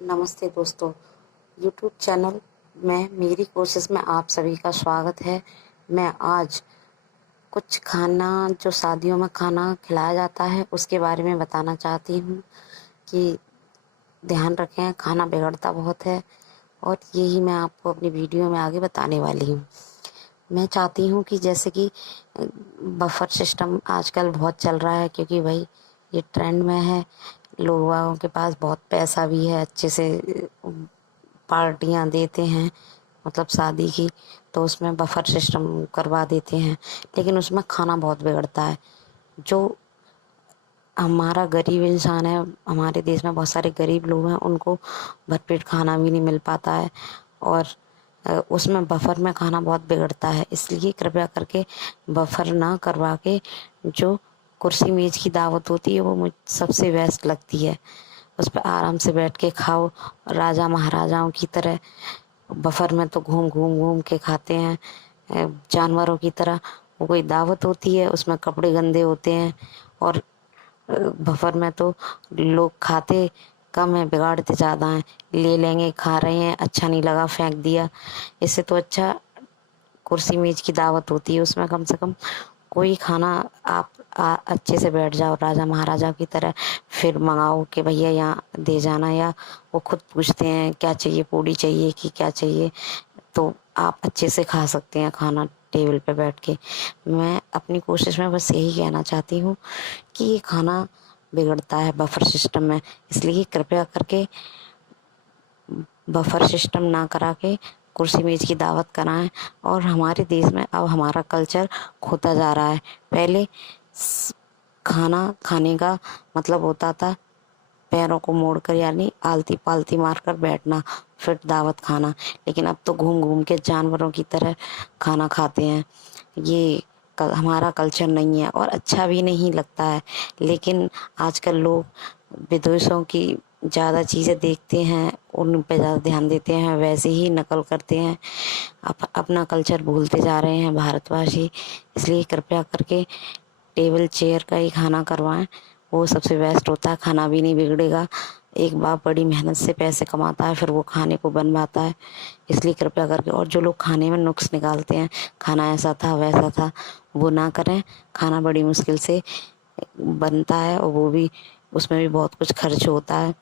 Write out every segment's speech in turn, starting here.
नमस्ते दोस्तों, YouTube channel में मेरी कोशिश में आप सभी का स्वागत है। मैं आज कुछ खाना जो शादियों में खाना खिलाया जाता है उसके बारे में बताना चाहती हूँ कि ध्यान रखें, खाना बिगड़ता बहुत है और यही मैं आपको अपनी वीडियो में आगे बताने वाली हूँ। मैं चाहती हूँ कि जैसे कि बफर सिस्टम आजकल बहुत चल रहा है, क्योंकि भाई ये ट्रेंड में है। लोगों के पास बहुत पैसा भी है, अच्छे से पार्टियां देते हैं, मतलब शादी की, तो उसमें बफर सिस्टम करवा देते हैं, लेकिन उसमें खाना बहुत बिगड़ता है। जो हमारा गरीब इंसान है, हमारे देश में बहुत सारे गरीब लोग हैं, उनको भरपेट खाना भी नहीं मिल पाता है और उसमें बफर में खाना बहुत बिगड़ता है। इसलिए कृपया करके बफर ना करवा के जो कुर्सी मेज की दावत होती है वो मुझे सबसे बेस्ट लगती है। उस पर आराम से बैठ के खाओ, राजा महाराजाओं की तरह। बफर में तो घूम घूम घूम के खाते हैं जानवरों की तरह। वो कोई दावत होती है, उसमें कपड़े गंदे होते हैं और बफर में तो लोग खाते कम है, बिगाड़ते ज़्यादा हैं। ले लेंगे, खा रहे हैं, अच्छा नहीं लगा, फेंक दिया। इससे तो अच्छा कुर्सी मेज की दावत होती है, उसमें कम से कम कोई खाना आप अच्छे से बैठ जाओ राजा महाराजा की तरह, फिर मंगाओ कि भैया यहाँ दे जाना, या वो खुद पूछते हैं क्या चाहिए, पूड़ी चाहिए कि क्या चाहिए, तो आप अच्छे से खा सकते हैं खाना टेबल पे बैठ के। मैं अपनी कोशिश में बस यही कहना चाहती हूँ कि ये खाना बिगड़ता है बफर सिस्टम में, इसलिए कृपया करके बफर सिस्टम ना करा के कुर्सी मेज की दावत कराएं। और हमारे देश में अब हमारा कल्चर खोता जा रहा है। पहले खाना खाने का मतलब होता था पैरों को मोड़कर, यानी आलती पालती मारकर बैठना, फिर दावत खाना। लेकिन अब तो घूम घूम के जानवरों की तरह खाना खाते हैं। ये हमारा कल्चर नहीं है और अच्छा भी नहीं लगता है। लेकिन आजकल लोग विदेशों की ज़्यादा चीज़ें देखते हैं, उन पे ज़्यादा ध्यान देते हैं, वैसे ही नकल करते हैं, अपना कल्चर भूलते जा रहे हैं भारतवासी। इसलिए कृपया करके टेबल चेयर का ही खाना करवाएं, वो सबसे बेस्ट होता है। खाना भी नहीं बिगड़ेगा। एक बाप बड़ी मेहनत से पैसे कमाता है, फिर वो खाने को बनवाता है। इसलिए कृपया करके, और जो लोग खाने में नुक्स निकालते हैं, खाना ऐसा था वैसा था, वो ना करें। खाना बड़ी मुश्किल से बनता है और वो भी, उसमें भी बहुत कुछ खर्च होता है।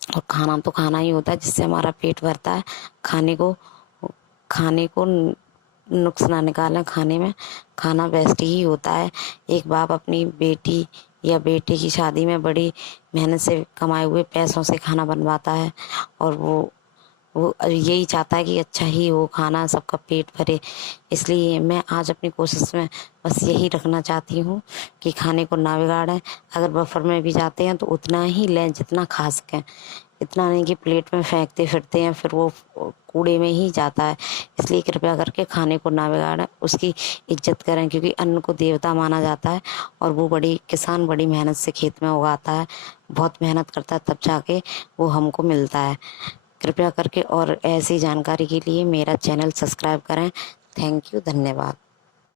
और खाना तो खाना ही होता है जिससे हमारा पेट भरता है। खाने को नुक्स ना निकालें खाने में। खाना बेस्ट ही होता है। एक बाप अपनी बेटी या बेटे की शादी में बड़ी मेहनत से कमाए हुए पैसों से खाना बनवाता है और वो यही चाहता है कि अच्छा ही हो खाना, सबका पेट भरे। इसलिए मैं आज अपनी कोशिश में बस यही रखना चाहती हूँ कि खाने को ना बिगाड़ें। अगर बफर में भी जाते हैं तो उतना ही लें जितना खा सकें, इतना नहीं कि प्लेट में फेंकते फिरते हैं, फिर वो कूड़े में ही जाता है। इसलिए कृपया करके खाने को ना बिगाड़ें, उसकी इज्जत करें, क्योंकि अन्न को देवता माना जाता है और वो किसान बड़ी मेहनत से खेत में उगाता है, बहुत मेहनत करता है, तब जाके वो हमको मिलता है। कृपया करके और ऐसी जानकारी के लिए मेरा चैनल सब्सक्राइब करें। थैंक यू, धन्यवाद।